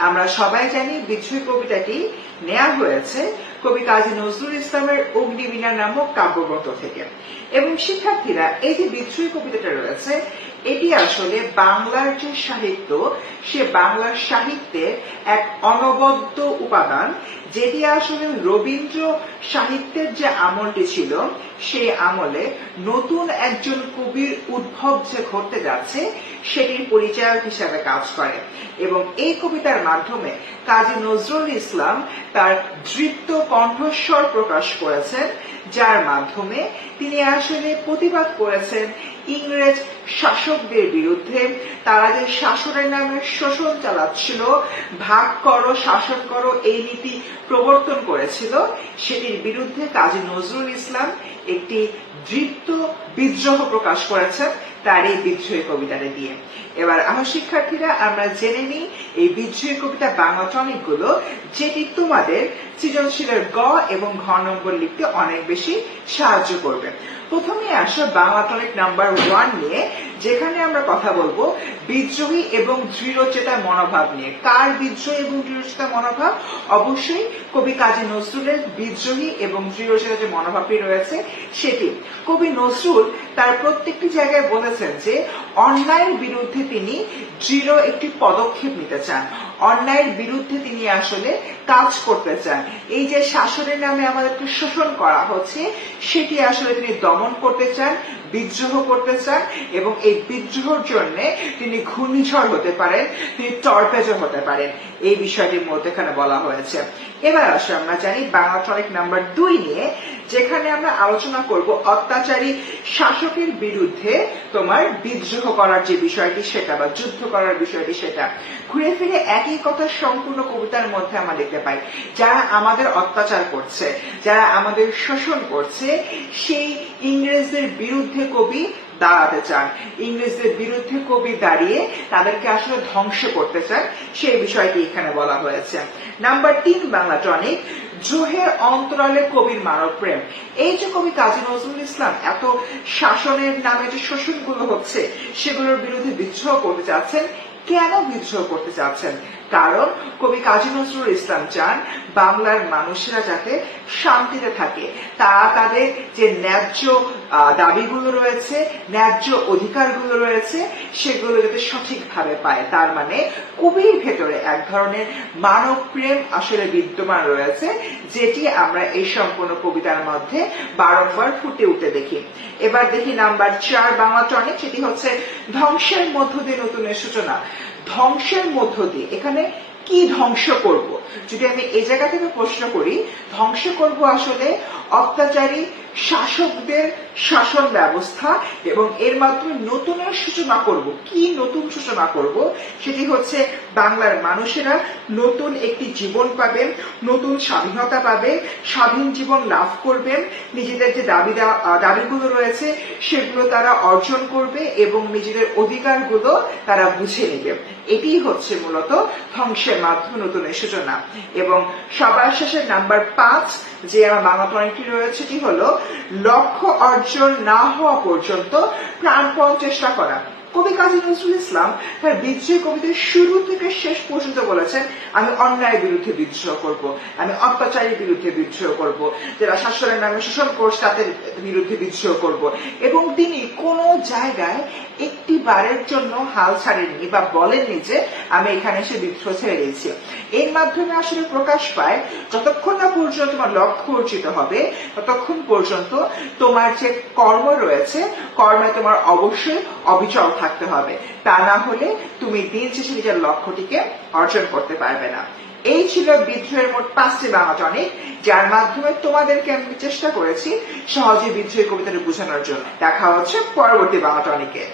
আমরা সবাই জানি বিদ্রোহী কবিতাটি নেয়া হয়েছে কবি কাজী নজরুল ইসলামের অগ্নিবীণা নামক কাব্যগ্রন্থ থেকে। এবং শিক্ষার্থীরা এই যে বিদ্রোহী কবিতাটা রয়েছে এটি আসলে বাংলার যে সাহিত্য, সে বাংলার সাহিত্যের এক অনবদ্য উপাদান, যেটি আসলে রবীন্দ্র সাহিত্যের যে আমলটি ছিল, সেই আমলে নতুন একজন কবির উদ্ভব যে ঘটতে যাচ্ছে সেটির পরিচায়ক হিসাবে কাজ করে। এবং এই কবিতার মাধ্যমে কাজী নজরুল ইসলাম তার দৃপ্ত কণ্ঠস্বর প্রকাশ করেছেন, যার মাধ্যমে তিনি আসলে প্রতিবাদ করেছেন ইংরেজ শাসকদের বিরুদ্ধে তারা যে শাসনের নামে শোষণ চালাচ্ছিল, ভাগ করো, শাসন করো, এই নীতি প্রবর্তন করেছিল, সেটির বিরুদ্ধে কাজী নজরুল ইসলাম একটি দৃপ্ত বিদ্রোহ প্রকাশ করেছেন তার এই বিদ্রোহী কবিতাটা দিয়ে। এবার আমার শিক্ষার্থীরা, আমরা জেনে নিই এই বিদ্রোহী কবিতা বাংলা টনিকগুলো যেটি তোমাদের সৃজনশীলের গ এবং ঘ নম্বর লিখতে অনেক বেশি সাহায্য করবে। প্রথমে আসো বাংলা টনিক নাম্বার ওয়ান নিয়ে যেখানে আমরা কথা বলব বিদ্রোহী এবং দৃঢ়চেতা মনোভাব নিয়ে। কার বিদ্রোহী এবং দৃঢ়চেতা মনোভাব? অবশ্যই কবি কাজী নজরুলের বিদ্রোহী এবং দৃঢ়চেতা যে মনোভাবটি রয়েছে সেটি। কবি নজরুল তার প্রত্যেকটি জায়গায় বলেছেন যে, অন্যায়ের বিরুদ্ধে তিনি দৃঢ় একটি পদক্ষেপ নিতে চান। অন্যায়ের বিরুদ্ধে তিনি আসলে কাজ করতে চান। এই যে শাসনের নামে আমাদেরকে শোষণ করা হচ্ছে, সেটি আসলে তিনি দমন করতে চান। বিদ্রোহ করতে চান এবং এই বিদ্রোহের জন্য তিনি ঘূর্ণিঝড় হতে পারেন, তিনি টর্পেজো হতে পারেন। এই বিষয়টির মধ্যে এখানে বলা হয়েছে। এবার আসলে আমরা জানি বাংলা টনিক নাম্বার দুই নিয়ে, যেখানে আমরা আলোচনা করব অত্যাচারী শাসকের বিরুদ্ধে তোমার বিদ্রোহ করার যে বিষয়টি সেটা বা যুদ্ধ করার বিষয়টি সেটা। ঘুরে ফিরে একই কথা সম্পূর্ণ কবিতার মধ্যে আমরা দেখতে পাই। যারা আমাদের অত্যাচার করছে, যারা আমাদের শোষণ করছে, সেই ইংরেজদের বিরুদ্ধে কবি দাঁড়াতে চান। ইংরেজদের বিরুদ্ধে কবি দাঁড়িয়ে তাদেরকে আসলে ধ্বংস করতে চান, সেই বিষয়টি এখানে বলা হয়েছে। নাম্বার তিন বাংলা টনিক জোহের অন্তরালে কবির মানব প্রেম। এই যে কবি কাজী নজরুল ইসলাম, এত শাসনের নামে যে শোষণগুলো হচ্ছে, সেগুলোর বিরুদ্ধে বিদ্রোহ করতে চাচ্ছেন, কেন বিদ্রোহ করতে চাচ্ছেন? কারণ কবি কাজী নজরুল ইসলাম চান বাংলার মানুষেরা যাতে শান্তিতে থাকে। তারা তাদের যে ন্যায্য দাবিগুলো রয়েছে, ন্যায্য অধিকারগুলো রয়েছে, সেগুলো যাতে সঠিকভাবে পায়। তার মানে কবির ভেতরে এক ধরনের মানব প্রেম আসলে বিদ্যমান রয়েছে, যেটি আমরা এই সম্পূর্ণ কবিতার মধ্যে বারংবার ফুটে উঠে দেখি। এবার দেখি নাম্বার চার বাংলা টনিক, সেটি হচ্ছে ধ্বংসের মধ্য দিয়ে নতুনের সূচনা। ধ্বংসের মধ্য দিয়ে, এখানে কি ধ্বংস করব? যদি আমি এই জায়গা থেকে প্রশ্ন করি, ধ্বংস করব আসলে অত্যাচারী শাসকদের শাসন ব্যবস্থা এবং এর মাধ্যমে নতুনের সূচনা করব। কি নতুন সূচনা করব? সেটি হচ্ছে বাংলার মানুষেরা নতুন একটি জীবন পাবেন, নতুন স্বাধীনতা পাবে স্বাধীন জীবন লাভ করবেন, নিজেদের যে দাবি দাবিগুলো রয়েছে সেগুলো তারা অর্জন করবে এবং নিজেদের অধিকারগুলো তারা বুঝে নেবে। এটি হচ্ছে মূলত ধ্বংসের মাধ্যমে নতুনের সূচনা। এবং সবার শেষে নাম্বার পাঁচ যে আমার বাংলা পয়েন্টটি রয়েছে, সেটি হলো লক্ষ্য অর্জন না হওয়া পর্যন্ত প্রাণপণ চেষ্টা করা। কবি কাজী নজরুল ইসলাম তার বিদ্রোহী কবিদের শুরু থেকে শেষ পর্যন্ত বলেছেন, আমি অন্যায়ের বিরুদ্ধে বিদ্রোহ করব, আমি অত্যাচারীর বিরুদ্ধে বিদ্রোহ করব, যারা শাসনের নামে শোষণ করছে তাদের বিরুদ্ধে বিদ্রোহ করব। এবং তিনি কোন জায়গায় একটি বারের জন্য হাল ছাড়েননি বা বলেননি যে আমি এখানে এসে বিদ্রোহ ছেড়ে দিয়েছি। এর মাধ্যমে আসলে প্রকাশ পায়, যতক্ষণ না পর্যন্ত তোমার লক্ষ্য অর্জিত হবে, ততক্ষণ পর্যন্ত তোমার যে কর্ম রয়েছে, কর্মে তোমার অবশ্যই অবিচল থাকতে হবে। তা না হলে তুমি দিন শেষে নিজের লক্ষ্যটিকে অর্জন করতে পারবে না। এই ছিল বিদ্রোহের মোট পাঁচটি বাংলা যার মাধ্যমে তোমাদেরকে আমি চেষ্টা করেছি সহজে বিদ্রোহী কবিতাটা বোঝানোর জন্য। দেখা হচ্ছে পরবর্তী বাংলা টনিকে